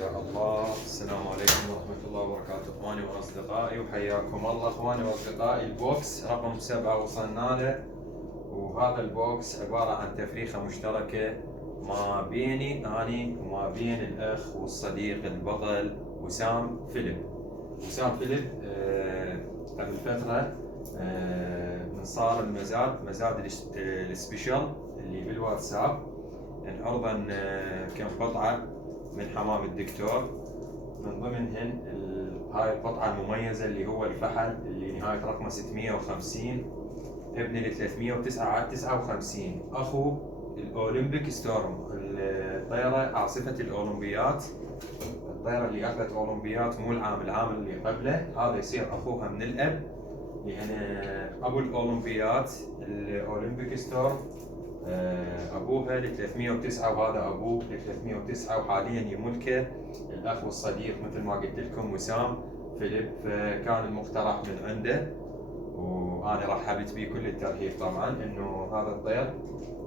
يا الله. السلام عليكم ورحمة الله وبركاته اخواني واصدقائي، وحياكم الله اخواني واصدقائي. البوكس رقم 7 وصلنا له، وهذا البوكس عبارة عن تفريخة مشتركة ما بيني اني وما بين الاخ والصديق البطل وسام فيليب. وسام فيليب قبل فترة من صار مزاد السبيشال اللي بالواتساب، عرضا كم قطعة من حمام الدكتور، من ضمنهن هاي القطعة المميزة اللي هو الفحل اللي نهاية رقمه 650 ابن ال 309 على 59، اخو الاولمبيك ستورم، الطيرة عاصفة الاولمبيات، الطيرة اللي اخذت اولمبيات مو العام اللي قبله، هذا يصير اخوها من الاب، لان ابو الاولمبيات الاولمبيك ستورم ابوها ل 309 وهذا ابوه ل 309، وحاليا يملكه الاخ والصديق مثل ما قلت لكم وسام فيليب. فكان المقترح من عنده وانا رحبت به كل الترحيب طبعا انه هذا الطير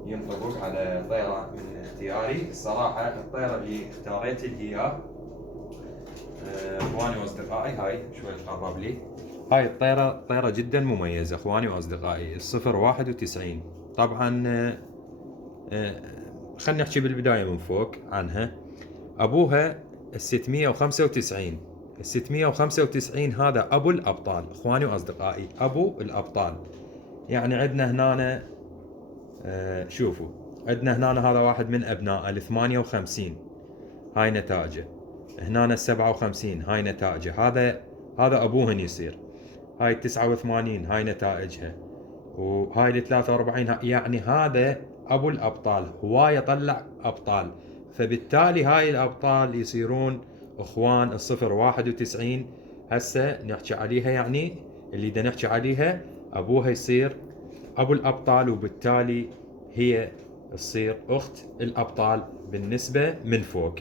ينطبق على طيره من اختياري. الصراحه الطيره اللي اختاريت اياه اخواني واصدقائي، هاي شوي تقرب لي، هاي الطيره طيره جدا مميزه اخواني واصدقائي. الصفر 91 طبعا. خلينا نحكي بالبداية من فوق عنها. أبوها 695. 695 هذا أبو الأبطال إخواني وأصدقائي، أبو الأبطال. يعني عندنا هنا شوفوا، عندنا هنا هذا واحد من أبناء 58، هاي نتائجه. هنا 57 هاي نتائجه، هذا أبوهن يصير. هاي 89 هاي نتائجها، وهاي 43 يعني هذا ابو الابطال، هوايه طلع ابطال، فبالتالي هاي الابطال يصيرون اخوان الصفر 91. هسه نحكي عليها، يعني اللي دا نحكي عليها ابوها يصير ابو الابطال، وبالتالي هي تصير اخت الابطال بالنسبه من فوق.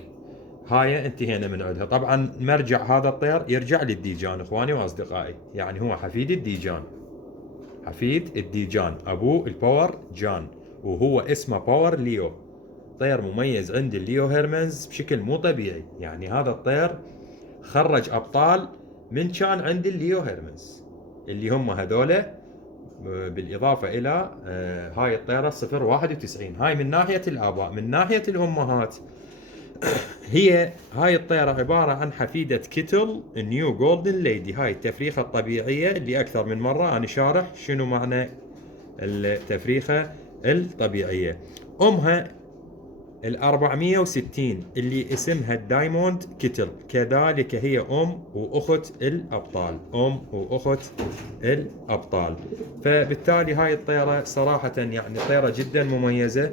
هاي انتهينا من عندها. طبعا مرجع هذا الطير يرجع للديجان اخواني واصدقائي، يعني هو حفيد الديجان، حفيد الديجان، ابوه الباور جان، وهو اسمه باور ليو. طير مميز عند الليو هيرمنز بشكل مو طبيعي، يعني هذا الطير خرج ابطال من كان عند الليو هيرمنز اللي هم هذولا، بالاضافه الى هاي الطيره 091. هاي من ناحيه الاباء. من ناحيه الامهات، هاي الطيرة عبارة عن حفيدة كيتل نيو جولدن ليدي. هاي التفريخة الطبيعية اللي أكثر من مرة أنا شارح شنو معنى التفريخة الطبيعية. أمها 460 اللي اسمها الدايموند كيتل، كذلك هي وأخت الأبطال، وأخت الأبطال. فبالتالي هاي الطيرة صراحة يعني طيرة جدا مميزة.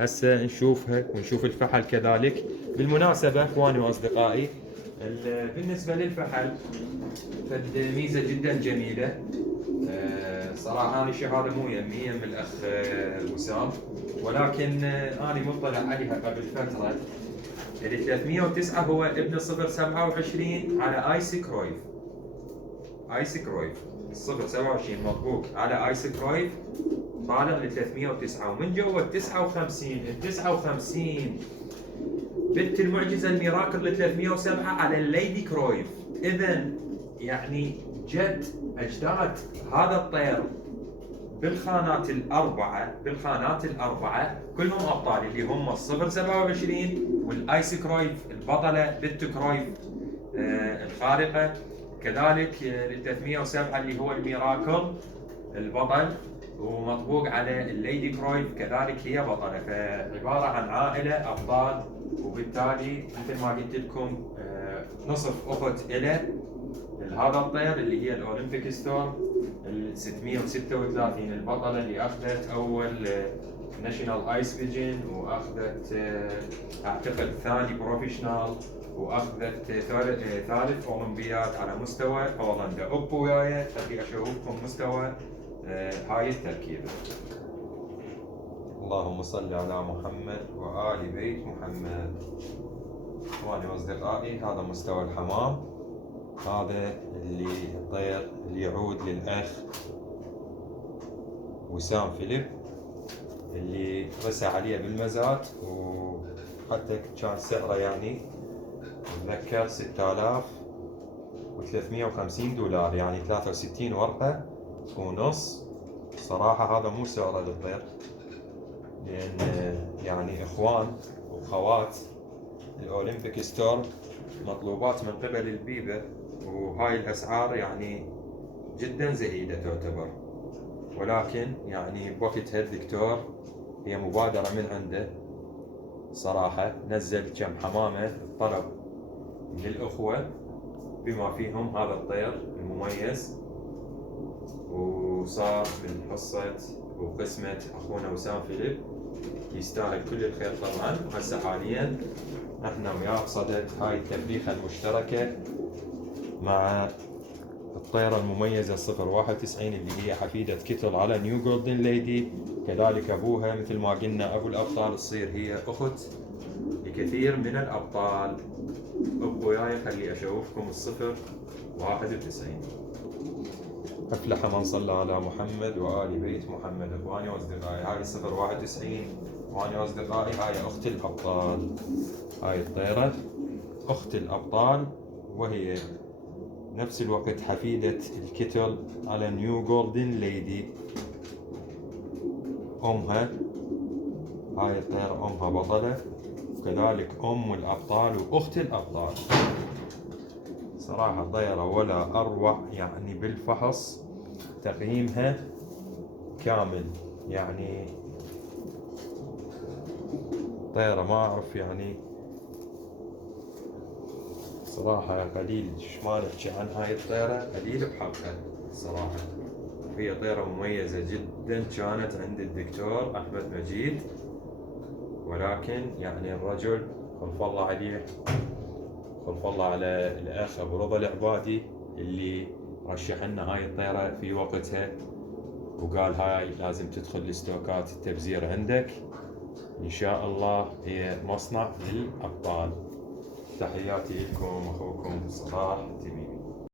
هسه نشوفها ونشوف الفحل كذلك. بالمناسبة اخواني واصدقائي، بالنسبة للفحل فالميزة جدا جميلة. صراحة أنا شهادة مو يمي من الأخ وسام، ولكن أنا مطلع عليها قبل فترة. ال 309 هو ابن 027 على ايسي كرويف. ايسي كرويف 027 مطبوق على ايسي كرويف، طالع ل 309، ومن جوا ال 59 بنت المعجزه الميراكل ل 307 على الليدي كرويف. اذا يعني جد اجداد هذا الطير بالخانات الاربعه كلهم ابطال، اللي هم الصفر 27 والايسي كرويف البطله، بنت كرويف الخارقه، كذلك ال 307 اللي هو الميراكل البطل، ومطبوق على الليدي كرويف كذلك هي بطلة. فعبارة عن عائلة أبطال، وبالتالي مثل ما قلت لكم نصف أخت إلى هذا الطير اللي هي الأولمبيك ستور ال 636 البطلة اللي أخذت أول ناشونال ايس فيجن، وأخذت أعتقد ثاني بروفيشنال، وأخذت ثالث أولمبياد على مستوى هولندا. أبو وياي أبي أشوفكم مستوى هاي التركيبة. اللهم صل على محمد وآل بيت محمد. اخواني واصدقائي، هذا مستوى الحمام، هذا اللي الطير اللي يعود للأخ وسام فيليب اللي رسى عليه بالمزاد، وحتى كان سعره يعني أتذكر 6350 دولار، يعني 63 ورقة ونص. صراحة هذا مو سعره للطير، لأن يعني إخوان وخوات الأولمبيك ستور مطلوبات من قبل البيبة، وهاي الأسعار يعني جدا زهيدة تعتبر. ولكن يعني بوقتها الدكتور هي مبادرة من عنده صراحة، نزل كم حمامة طلب للأخوة بما فيهم هذا الطير المميز، وصار من حصة وقسمة أخونا وسام فيليب، يستاهل كل الخير طبعا. وهسه حاليا احنا وياه بصدد هاي التفريخة المشتركة مع الطيرة المميزة 091 اللي هي حفيدة كتل على نيو جولدن ليدي. كذلك أبوها مثل ما قلنا أبو الأبطال، تصير هي أخت لكثير من الأبطال. ابقوا وياي خلي أشوفكم 091. أفلح من صلى على محمد وآل بيت محمد. إخواني وأصدقائي هاي 091. إخواني وأصدقائي هاي أخت الأبطال، هاي الطيرة أخت الأبطال، وهي نفس الوقت حفيدة الكتل على نيو جولدن ليدي. أمها هاي الطيرة أمها بطلة، وكذلك أم الأبطال وأخت الأبطال. صراحة طيرة ولا أروع، يعني بالفحص تقييمها كامل، يعني طيرة ما أعرف يعني صراحة قليل ما نحكي عن هاي الطيرة، قليل بحقها صراحة. هي طيرة مميزة جدا كانت عند الدكتور أحمد مجيد، ولكن يعني الرجل خلف الله عليه، خلف الله على الأخ أبو رضا العبادي اللي رشح لنا هاي الطيرة في وقتها، وقال هاي لازم تدخل الاستوكات التبزير عندك إن شاء الله، هي مصنع للأبطال. تحياتي لكم، أخوكم صلاح تميمي.